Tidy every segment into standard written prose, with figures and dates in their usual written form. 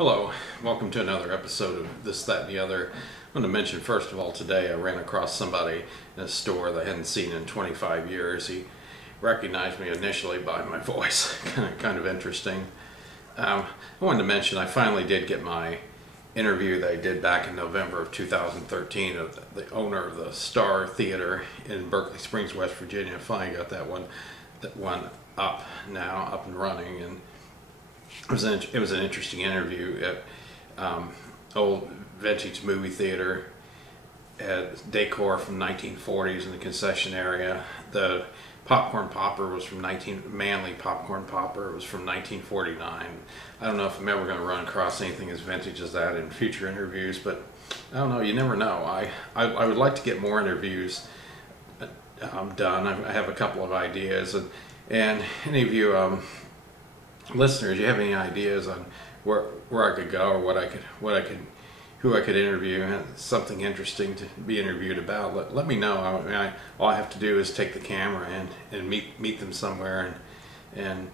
Hello, welcome to another episode of This, That, and the Other. I want to mention first of all today I ran across somebody in a store that I hadn't seen in 25 years. He recognized me initially by my voice, kind of interesting. I wanted to mention I finally did get my interview that I did back in November of 2013 of the owner of the Star Theater in Berkeley Springs, West Virginia. I finally got that one up now, up and running, and it was an interesting interview at old vintage movie theater, at decor from 1940s in the concession area. The popcorn popper was from Manly popcorn popper was from 1949. I don't know if I'm ever going to run across anything as vintage as that in future interviews, but I don't know, you never know. I would like to get more interviews done. I have a couple of ideas, and any of you listeners, you have any ideas on where I could go, or who I could interview, something interesting to be interviewed about, let me know. All I have to do is take the camera and meet them somewhere and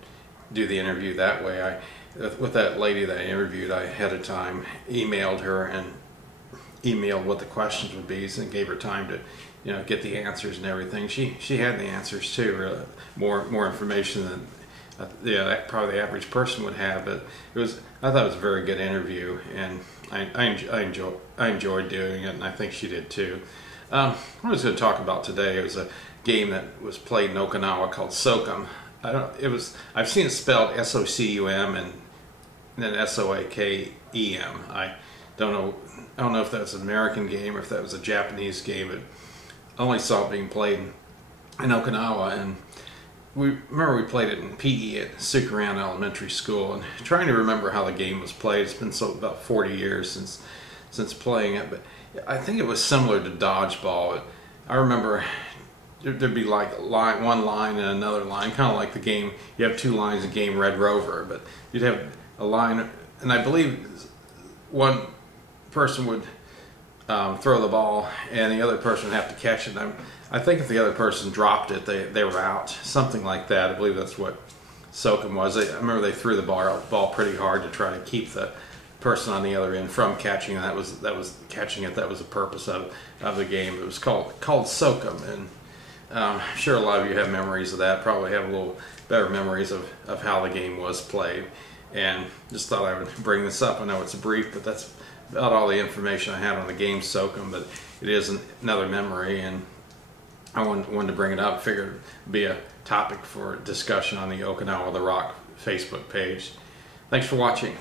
do the interview that way. With that lady that I interviewed, I ahead of time emailed her and emailed what the questions would be, and gave her time to get the answers and everything. She had the answers too, really, more information than probably the average person would have, but I thought it was a very good interview, and I enjoyed doing it, and I think she did too. What I was going to talk about today, it was a game that was played in Okinawa called Socum. I've seen it spelled S-O-C-U-M and then S-O-A-K-E-M. I don't know if that's an American game or if that was a Japanese game, but I only saw it being played in Okinawa, and we played it in PE at Socum Elementary School, and trying to remember how the game was played. It's been about 40 years since playing it, but I think it was similar to dodgeball. I remember there'd be like one line and another line, kind of like the game. You have two lines in game Red Rover, but you'd have a line, and I believe one person would throw the ball, and the other person would have to catch it. I think if the other person dropped it, they were out, something like that. I believe that's what Socum was. I remember they threw the ball pretty hard to try to keep the person on the other end from catching. That was catching it. That was the purpose of the game. It was called Socum, and I'm sure a lot of you have memories of that. Probably have a little better memories of how the game was played. And just thought I would bring this up. I know it's brief, but that's about all the information I had on the game Socum. But it is another memory, and I wanted to bring it up. Figured it'd be a topic for discussion on the Okinawa The Rock Facebook page. Thanks for watching.